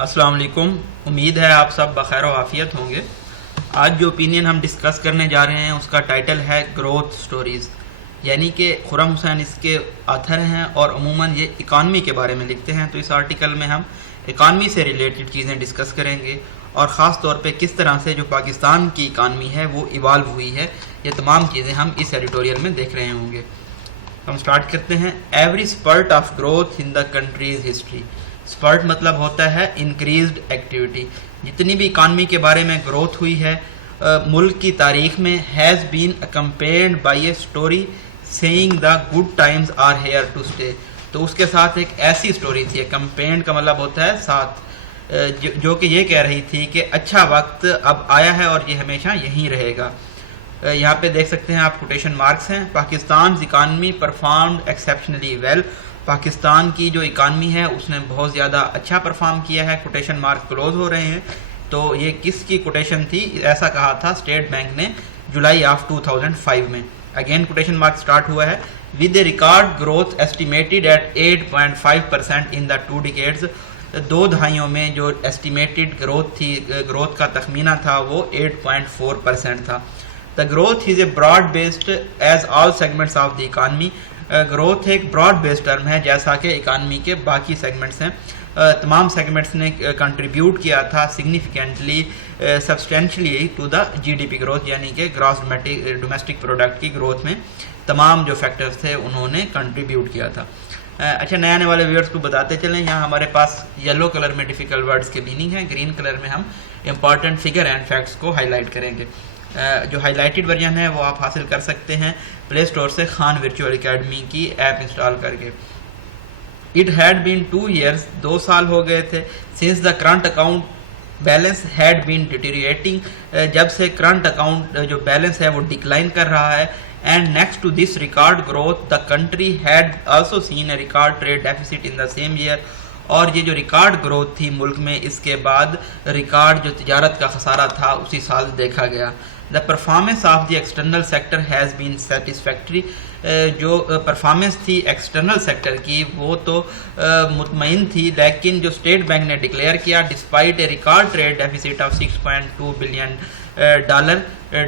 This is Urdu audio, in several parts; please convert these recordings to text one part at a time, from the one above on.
السلام علیکم. امید ہے آپ سب بخیر و عافیت ہوں گے. آج جو اوپینین ہم ڈسکس کرنے جا رہے ہیں اس کا ٹائٹل ہے گروتھ سٹوریز، یعنی کہ خرم حسین اس کے آتھر ہیں اور عموماً یہ اکانومی کے بارے میں لکھتے ہیں. تو اس آرٹیکل میں ہم اکانومی سے ریلیٹڈ چیزیں ڈسکس کریں گے اور خاص طور پہ کس طرح سے جو پاکستان کی اکانومی ہے وہ ایوالو ہوئی ہے. یہ تمام چیزیں ہم اس ایڈیٹوریل میں دیکھ رہے ہوں گے. ہم سٹارٹ کرتے ہیں. Every spirit of growth in the countries history. Spirit مطلب ہوتا ہے انکریزڈ ایکٹیویٹی. جتنی بھی اکانومی کے بارے میں گروتھ ہوئی ہے ملک کی تاریخ میں has been accompanied by a story saying the good times are here to stay. تو اس کے ساتھ ایک ایسی اسٹوری تھی. اکمپینڈ کا مطلب ہوتا ہے ساتھ، جو کہ یہ کہہ رہی تھی کہ اچھا وقت اب آیا ہے اور یہ ہمیشہ یہیں رہے گا. یہاں پہ دیکھ سکتے ہیں آپ کوٹیشن مارکس ہیں. پاکستان's economy performed exceptionally well. Pakistan کی جو اکانومی ہے اس نے بہت زیادہ اچھا پرفارم کیا ہے. کوٹیشن مارک کلوز ہو رہے ہیں. تو یہ کس کی کوٹیشن تھی؟ ایسا کہا تھا اسٹیٹ بینک نے جولائی آف 2005 میں. اگین کوٹیشن مارک سٹارٹ ہوا ہے. With a record growth estimated at 8.5% in the 2 decades. 2 دہائیوں میں جو ایسٹیمیٹڈ گروتھ تھی، گروتھ کا تخمینہ تھا وہ 8.4% تھا. The growth is a broad based as all segments of the economy. Growth ایک براڈ بیس ٹرم ہے جیسا کہ اکانومی کے باقی سیگمنٹس ہیں. تمام سیگمنٹس نے کنٹریبیوٹ کیا تھا significantly substantially to the G D P growth, یعنی کہ گراس ڈومیسٹک پروڈکٹ کی گروتھ میں تمام جو فیکٹرز تھے انہوں نے کنٹریبیوٹ کیا تھا. اچھا، نئے آنے والے ویورز کو بتاتے چلیں. یہاں ہمارے پاس یلو کلر میں ڈیفیکلٹ ورڈز کے میننگ ہیں، گرین کلر میں ہم امپورٹنٹ فگر اینڈ فیکٹس کو ہائی لائٹ کریں گے. جو ہائی لائٹڈ ورژن ہے وہ آپ حاصل کر سکتے ہیں پلے اسٹور سے خان ورچوئل اکیڈمی کی ایپ انسٹال کر کے. اٹ ہیڈ بین 2 years، 2 سال ہو گئے تھے. Since the current account balance had been ڈیٹیریٹنگ، جب سے کرنٹ اکاؤنٹ جو بیلنس ہے وہ ڈکلائن کر رہا ہے. And next to this record growth the country had also seen a record trade deficit in the same year. اور یہ جو ریکارڈ گروتھ تھی ملک میں، اس کے بعد ریکارڈ جو تجارت کا خسارہ تھا اسی سال دیکھا گیا. The performance of the external sector has been satisfactory. جو پرفارمنس تھی ایکسٹرنل سیکٹر کی وہ تو مطمئن تھی، لیکن جو اسٹیٹ بینک نے ڈکلیئر کیا despite a record trade deficit of $6.2 billion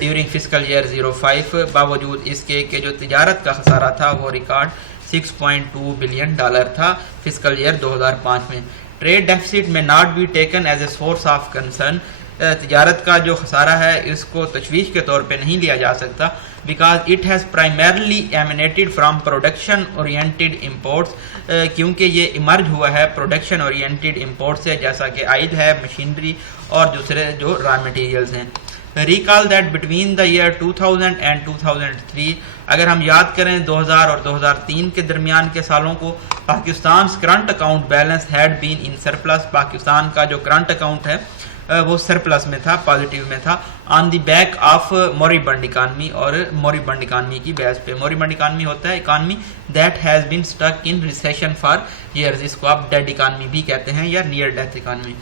during fiscal year 05، باوجود اس کے کہ جو تجارت کا خسارہ تھا وہ ریکارڈ $6.2 billion تھا فسکل ایئر 2005 میں. ٹریڈ ڈیفیسٹ میں not be taken as a source of concern. تجارت کا جو خسارہ ہے اس کو تشویش کے طور پہ نہیں لیا جا سکتا، because it has primarily emanated from production oriented imports, کیونکہ یہ ایمرج ہوا ہے پروڈکشن اورینٹیڈ امپورٹ سے، جیسا کہ آئل ہے، مشینری اور دوسرے جو را مٹیریلز ہیں. Recall that between the year 2000 and 2003، اگر ہم یاد کریں 2000 اور 2003 کے درمیان کے سالوں کو، Pakistan current account balance had been in surplus. Pakistan کا جو کرنٹ اکاؤنٹ ہے وہ سرپلس میں تھا، پازیٹیو میں تھا، آن دی بیک آف موریبنڈ اکانومی. اور موریبنڈ اکانومی کی بیس پہ، موریبنڈ اکانومی ہوتا ہے economy that has been stuck in recession for years. اس کو آپ ڈیڈ اکانومی بھی کہتے ہیں یا near death economy.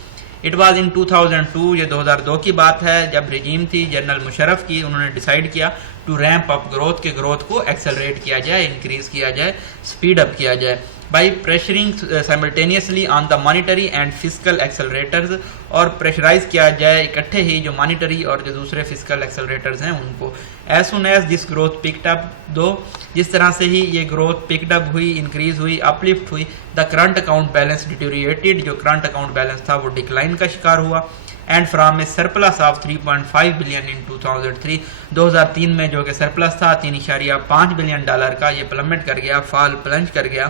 It was in 2002، یہ 2002 کی بات ہے، جب رجیم تھی جنرل مشرف کی. انہوں نے ڈیسائیڈ کیا ٹو ریمپ اپ گروتھ، کے گروتھ کو ایکسلریٹ کیا جائے، انکریز کیا جائے، اسپیڈ اپ کیا جائے by pressuring simultaneously on the monetary and fiscal accelerators. اور پریشرائز کیا جائے اکٹھے ہی جو مانیٹری اور جو دوسرے فسکل ایکسلریٹرز ہیں ان کو. As soon as this growth picked up, دو جس طرح سے ہی یہ گروتھ پکڈ اپ ہوئی، انکریز ہوئی، اپلفٹ ہوئی، دا کرنٹ اکاؤنٹ بیلنس ڈیٹیریٹڈ، جو کرنٹ اکاؤنٹ بیلنس تھا وہ ڈکلائن کا شکار ہوا. And from a surplus of $3.5 billion ان 2003، 2003 میں جو کہ سرپلس تھا $3.5 billion کا، یہ پلمٹ کر گیا، فال پلنج کر گیا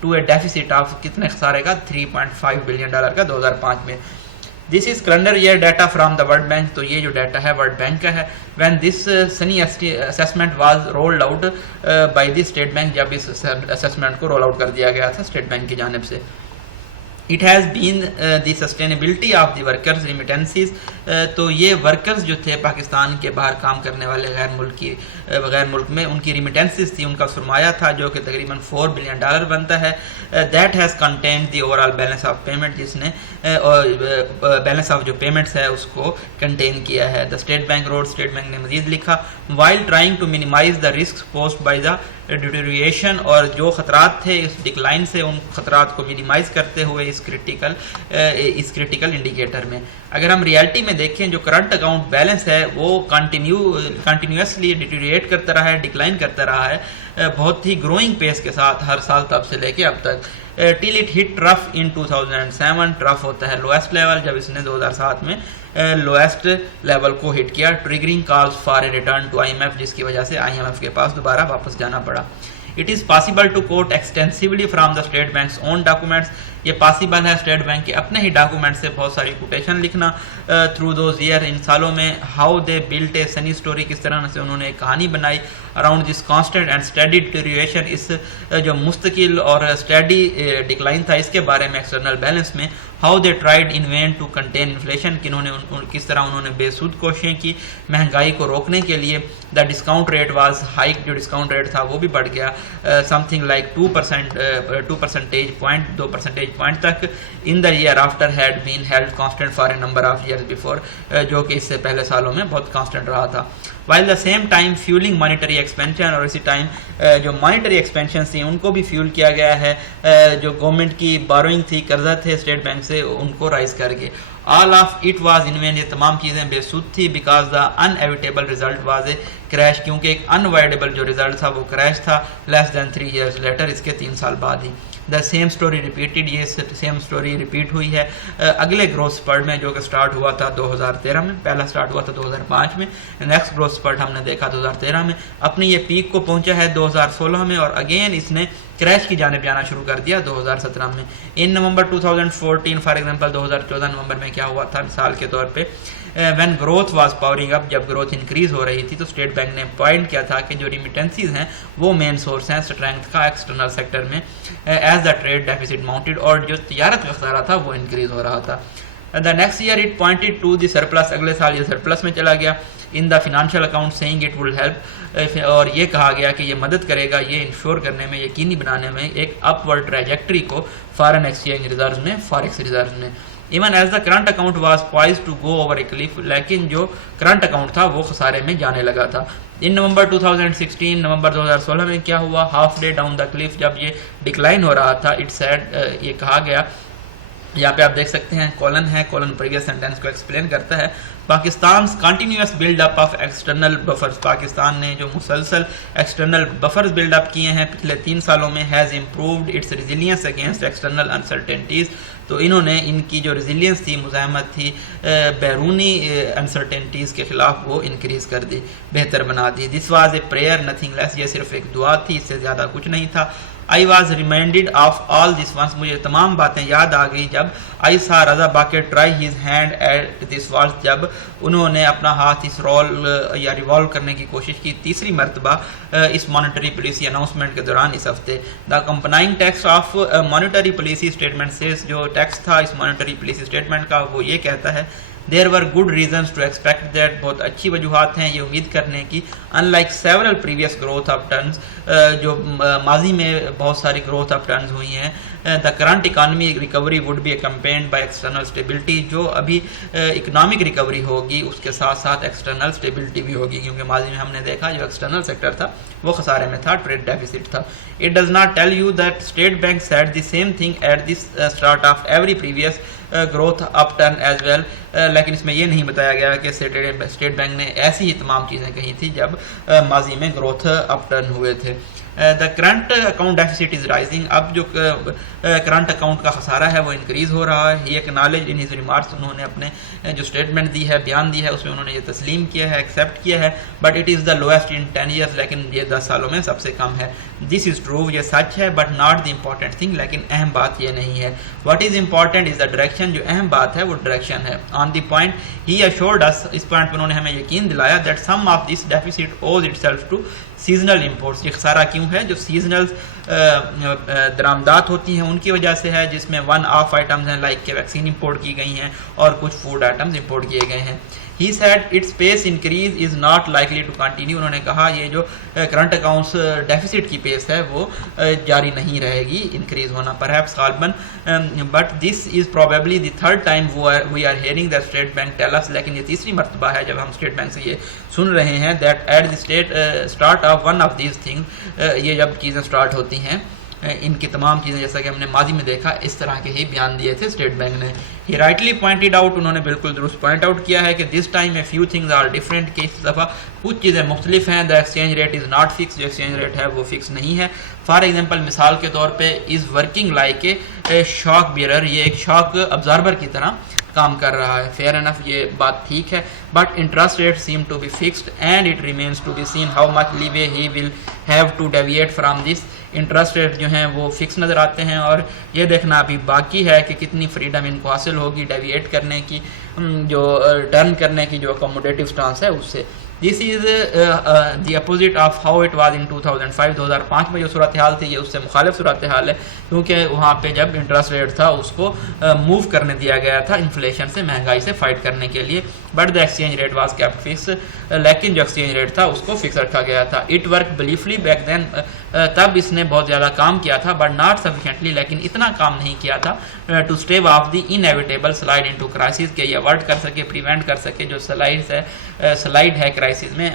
ٹو اے ڈیفیسٹ آف کتنے خسارے کا؟ $3.5 billion کا 2005 میں. This is calendar year data from the World Bank. تو یہ جو ڈیٹا ہے ورلڈ بینک کا ہے. When this sunny assessment was rolled out by the State Bank, جب اس اسیسمنٹ کو رول آؤٹ کر دیا گیا تھا اسٹیٹ بینک کی جانب سے. It has been the sustainability of the workers remittances. تو یہ ورکرز جو تھے پاکستان کے باہر کام کرنے والے غیر ملک میں، ان کی ریمیٹنسز تھی، ان کا سرمایہ تھا جو کہ تقریباً $4 billion بنتا ہے. That has contained the overall balance of payment, جس نے بیلنس آف جو پیمنٹس ہے اس کو کنٹین کیا ہے. The State Bank wrote, State Bank نے مزید لکھا، while trying to minimize the risk posed by the deterioration اور جو خطرات تھے اس ڈکلائن سے، ان خطرات کو منیمائز کرتے ہوئے اس کریٹیکل انڈیکیٹر میں اگر ہم ریالٹی میں دیکھیں جو کرنٹ اکاؤنٹ بیلنس ہے وہ کنٹینیوسلی ڈیٹیریٹ کرتا رہا ہے، ڈکلائن کرتا رہا ہے بہت ہی گروئنگ پیس کے ساتھ ہر سال تب سے لے کے اب تک till it hit turf in 2007. Turf ہوتا ہے لوئسٹ لیول، جب اس نے 2007 میں لوئسٹ لیول کو ہٹ کیا، triggering calls for a return to I M F, جس کی وجہ سے آئی ایم ایف کے پاس دوبارہ واپس جانا پڑا. It is possible to quote extensively from the State Bank's own documents. یہ پاسبل ہے اسٹیٹ بینک کے اپنے ہی ڈاکومنٹ سے بہت ساری کوٹیشن لکھنا تھرو دوز ایئر، ان سالوں میں. How they built a sunny story, کس طرح سے انہوں نے ایک کہانی بنائی around this constant and steady deterioration, اس جو مستقل اور اسٹڈی ڈکلائن تھا اس کے بارے میں ایکسٹرنل بیلنس میں. How they tried in vain to contain inflation, کس طرح انہوں نے بے سود کوششیں کی مہنگائی کو روکنے کے لیے. The discount rate was hike, جو ڈسکاؤنٹ ریٹ تھا وہ بھی بڑھ گیا something like 2 percentage point تک in the year after had been held constant for a number of years before, جو کہ اس سے پہلے سالوں میں بہت کانسٹنٹ رہا تھا. while the same time fueling monetary expansion، اور اسی ٹائم جو مانیٹری ایکسپینشن تھیں ان کو بھی فیول کیا گیا ہے، جو گورنمنٹ کی بوروئنگ تھی، قرضہ تھے اسٹیٹ بینک سے، ان کو رائز کر کے. all of it was in vain، یہ تمام چیزیں بے سود تھی. because the unavoidable result was a crash، کیونکہ ایک unavoidable جو رزلٹ تھا وہ کریش تھا less than 3 years later، اس کے 3 سال بعد ہی. دا سیم اسٹوری ریپیٹڈ، یہ سیم اسٹوری ریپیٹ ہوئی ہے اگلے گروتھ اسپرٹ میں جو کہ سٹارٹ ہوا تھا 2013 میں. پہلا سٹارٹ ہوا تھا 2005 میں، نیکسٹ گروتھ اسپرٹ ہم نے دیکھا 2013 میں، اپنی یہ پیک کو پہنچا ہے 2016 میں، اور اگین اس نے کریش کی جانب جانا شروع کر دیا 2017 میں. ان نومبر 2014 فار ایگزامپل 2014 نومبر میں کیا ہوا تھا مثال کے طور پہ، وین گروتھ واز پاورنگ اپ، جب گروتھ انکریز ہو رہی تھی تو اسٹیٹ بینک نے پوائنٹ کیا تھا کہ جو ریمیٹنسیز ہیں وہ مین سورس ہیں اسٹرینتھ کا ایکسٹرنل سیکٹر میں as the trade deficit mounted, اور جو تجارت کا خسارہ تھا وہ انکریز ہو رہا تھا. The next year it pointed to the surplus, اگلے سال یہ سرپلس میں چلا گیا in the financial account saying it will help, اور یہ کہا گیا کہ یہ مدد کرے گا یہ انشور کرنے میں، یقینی بنانے میں ایک اپ ورڈ ٹریجیکٹری کو فارن ایکسچینج ریزروز میں، فارکس ریزروز میں. Even as the current account was poised to go over a cliff, لیکن جو کرنٹ اکاؤنٹ تھا وہ خسارے میں جانے لگا تھا. ان نومبر 2016 نومبر 2016 میں کیا ہوا، ہاف ڈے ڈاؤن دا کلف، جب یہ ڈکلائن ہو رہا تھا، اٹ سیڈ، یہ کہا گیا، یہاں پہ آپ دیکھ سکتے ہیں کولن ہے، کولن پریویس سینٹینس کو ایکسپلین کرتا ہے. Pakistan continuous build up of external buffers, Pakistan نے جو مسلسل ایکسٹرنل بفرز بلڈ اپ کیے ہیں پچھلے 3 سالوں میں، has improved its resilience against external uncertainties, تو انہوں نے ان کی جو ریزیلینس تھی، مزاحمت تھی بیرونی انسرٹینٹیز کے خلاف، وہ انکریز کر دی، بہتر بنا دی. This was a prayer nothing less, یہ صرف ایک دعا تھی، اس سے زیادہ کچھ نہیں تھا. I was reminded of all this once، مجھے تمام باتیں یاد آ گئی جب I saw Raza Baqir try his hand at this waltz، جب انہوں نے اپنا ہاتھ اس رول یا ریوالو کرنے کی کوشش کی تیسری مرتبہ اس مانیٹری پالیسی اناؤنسمنٹ کے دوران اس ہفتے. The accompanying text of monetary policy statement سے، جو ٹیکسٹ تھا اس مانیٹری پالیسی اسٹیٹمنٹ کا وہ یہ کہتا ہے there were good reasons to expect that, بہت اچھی وجوہات ہیں یہ امید کرنے کی، unlike several previous growth upturns, جو ماضی میں بہت ساری گروتھ اپ ٹرنز ہوئی ہیں. The current economy recovery would be accompanied by external stability, جو ابھی اکنامک ریکوری ہوگی اس کے ساتھ ساتھ ایکسٹرنل اسٹیبلٹی بھی ہوگی، کیونکہ ماضی میں ہم نے دیکھا جو ایکسٹرنل سیکٹر تھا وہ خسارے میں تھا، ٹریڈ ڈیفیسٹ تھا. It does not tell you that State Bank said the same thing at the start of every previous growth upturn as well, لیکن اس میں یہ نہیں بتایا گیا کہ اسٹیٹ بینک نے ایسی ہی تمام چیزیں کہی تھی جب ماضی میں گروتھ اپ ٹرن ہوئے تھے. دا current account deficit is rising, اب جو کرنٹ اکاؤنٹ کا خسارہ ہے وہ انکریز ہو رہا ہے. یہ ایکنالج ان ہز ریمارکس، انہوں نے اپنے جو اسٹیٹمنٹ دی ہے، بیان دی ہے، اس میں انہوں نے یہ تسلیم کیا ہے، ایکسیپٹ کیا ہے. But it is the lowest in 10 years, لیکن یہ 10 سالوں میں سب سے کم ہے. دس از ٹرو، یہ سچ ہے، but not the important thing, لیکن اہم بات یہ نہیں ہے. What is important is the direction, جو اہم بات ہے وہ ڈائریکشن ہے. On the point he assured us, اس پوائنٹ پہ انہوں نے ہمیں یقین دلایا that some of this deficit owes itself to seasonal imports. یہ خسارہ کیوں ہے؟ جو سیزنل درآمدات ہوتی ہیں ان کی وجہ سے ہے، جس میں ون آف آئٹمز ہیں لائک کہ ویکسین امپورٹ کی گئی ہیں اور کچھ فوڈ آئٹمز امپورٹ کیے گئے ہیں. He said its pace increase is not likely to continue. انہوں نے کہا یہ جو کرنٹ اکاؤنٹس ڈیفیسٹ کی پیس ہے وہ جاری نہیں رہے گی انکریز ہونا perhaps غالباً but this is probably the third time we are hearing that state bank tell us. لیکن یہ تیسری مرتبہ ہے جب ہم اسٹیٹ بینک سے یہ سن رہے ہیں that at the start of one of these things یہ جب چیزیں سٹارٹ ہوتی ہیں ان کی تمام چیزیں جیسا کہ ہم نے ماضی میں دیکھا اس طرح کے ہی بیان دیے تھے اسٹیٹ بینک نے. ہی رائٹلی پوائنٹڈ آؤٹ، انہوں نے بالکل درست پوائنٹ آؤٹ کیا ہے کہ this time a few things are different, کہ اس دفعہ کچھ چیزیں مختلف ہیں. The exchange rate is not fix, جو ایکسچینج ریٹ ہے وہ فکس نہیں ہے. فار ایگزامپل مثال کے طور پہ is working like a shock bearer, یہ ایک شاک ابزاربر کی طرح کام کر رہا ہے. فیئر انف یہ بات ٹھیک ہے but interest rate seem to be fixed and it remains to be seen how much leeway he will have to deviate from this. Interest rate جو ہیں وہ فکس نظر آتے ہیں اور یہ دیکھنا ابھی باقی ہے کہ کتنی فریڈم ان کو حاصل ہوگی ڈیویٹ کرنے کی، جو ٹرن کرنے کی جو اکوموڈیٹو سٹانس ہے اس سے. This is the opposite of how it was in 2005. 2005 میں جو صورتحال تھی یہ اس سے مخالف صورتحال ہے کیونکہ وہاں پہ جب انٹرسٹ ریٹ تھا اس کو موو کرنے دیا گیا تھا انفلیشن سے، مہنگائی سے فائٹ کرنے کے لیے. But the exchange rate was kept fix, لیکن جو ایکسچینج ریٹ تھا اس کو فکس رکھا گیا تھا. اٹ ورک بلیفلی بیک دین، تب اس نے بہت زیادہ کام کیا تھا بٹ ناٹ سفیشینٹلی، لیکن اتنا کام نہیں کیا تھا to stave off the inevitable slide into crisis, کہ یہ اوائڈ کر سکے، پریونٹ کر سکے جو سلائڈ ہے کرائسس میں.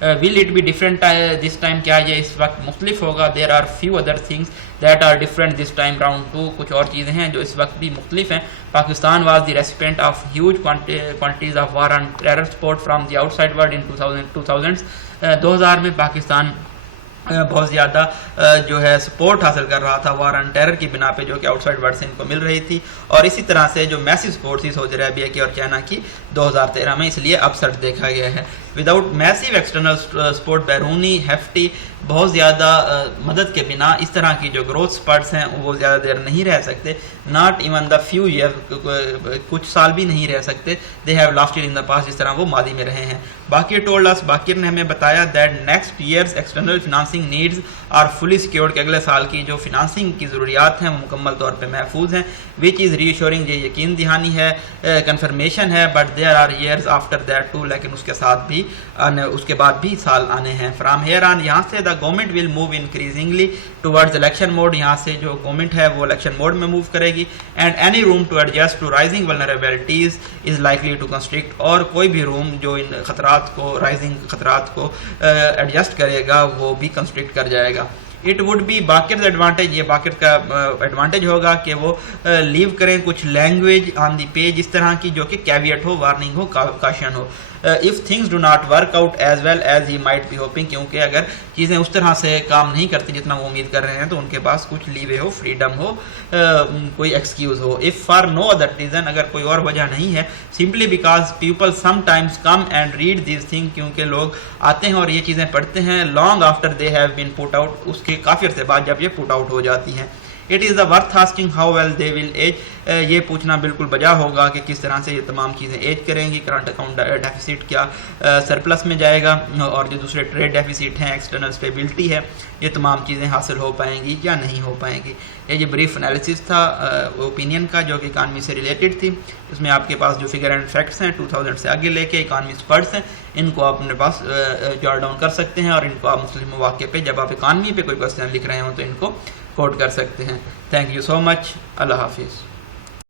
Will it be different this time, کیا یہ اس وقت مختلف ہوگا؟ There are few other things that are different this time round two, کچھ اور چیزیں ہیں جو اس وقت بھی مختلف ہیں. Pakistan was the recipient of huge quantities of war and terror support from the outside world in 2000 میں پاکستان بہت زیادہ جو ہے سپورٹ حاصل کر رہا تھا وار اینڈ ٹیرر کی بنا پہ، جو کہ آؤٹ سائڈ ورلڈ سے ان کو مل رہی تھی. اور اسی طرح سے جو میسو سپورٹ تھی سعودی عربیہ کی اور چائنا کی 2013 میں، اس لیے اپسٹ دیکھا گیا ہے. وداؤٹ میسو ایکسٹرنل سپورٹ، بیرونی ہیفٹی بہت زیادہ مدد کے بنا اس طرح کی جو گروتھ سپرٹس ہیں وہ زیادہ دیر نہیں رہ سکتے. Not even the few year, کچھ سال بھی نہیں رہ سکتے. They have lasted in the past, جس طرح وہ ماضی میں رہے ہیں. باقر ٹولڈ اس، باقر نے ہمیں بتایا that next years external financing needs are fully secured, کہ اگلے سال کی جو فنانسنگ کی ضروریات ہیں وہ مکمل طور پہ محفوظ ہیں. وچ از ری ایشورنگ، یہ یقین دہانی ہے، کنفرمیشن ہے. But there are years after that too, لیکن اس کے ساتھ بھی اس کے بعد بھی سال آنے ہیں. فرام ہیئر آن، یہاں سے the government will move increasingly towards election mode, یہاں سے جو گورنمنٹ ہے وہ الیکشن موڈ میں موو کرے گی. And any room to adjust to rising vulnerabilities is likely to constrict, اور کوئی بھی روم جو ان خطرات کو، رائزنگ خطرات کو ایڈجسٹ کرے گا وہ بھی کنسٹرکٹ کر جائے گا. It would be Baqir advantage, یہ باقر کا ایڈوانٹیج ہوگا کہ وہ لیو کریں کچھ لینگویج آن دی پیج اس طرح کی جو کہ کیویٹ ہو، وارننگ ہو، کاشن ہو. if things do not work out as well as he might be hoping، کیونکہ اگر چیزیں اس طرح سے کام نہیں کرتی جتنا وہ امید کر رہے ہیں تو ان کے پاس کچھ لیوے ہو، فریڈم ہو، کوئی excuse who. if for no other reason، اگر کوئی اور وجہ نہیں ہے، simply because people sometimes come and read these things، کیونکہ لوگ آتے ہیں اور یہ چیزیں پڑھتے ہیں long after they have been put out، اس کے کافی عرصے بعد جب یہ پٹ آؤٹ ہو جاتی ہیں. It is the worth asking how well they will age، یہ پوچھنا بالکل بجا ہوگا کہ کس طرح سے یہ تمام چیزیں ایج کریں گی. کرنٹ اکاؤنٹ ڈیفیسٹ کیا سرپلس میں جائے گا، اور جو دوسرے ٹریڈ ڈیفیسٹ ہیں، ایکسٹرنل اسٹیبلٹی ہے، یہ تمام چیزیں حاصل ہو پائیں گی یا نہیں ہو پائیں گی. یہ بریف انالیسس تھا اوپینین کا جو کہ اکانومی سے ریلیٹڈ تھی. اس میں آپ کے پاس جو فگر اینڈ فیکٹس ہیں 2000 سے آگے لے کے اکانومی ایکسپرٹس ہیں، ان کو آپ اپنے پاس جوٹ ڈاؤن کر سکتے ہیں اور ان کو آپ مختلف مواقع پہ جب آپ اکانومی پہ کوئی کوشچن لکھ رہے ہوں تو ان کو کوٹ کر سکتے ہیں. تھینک یو سو مچ. اللہ حافظ.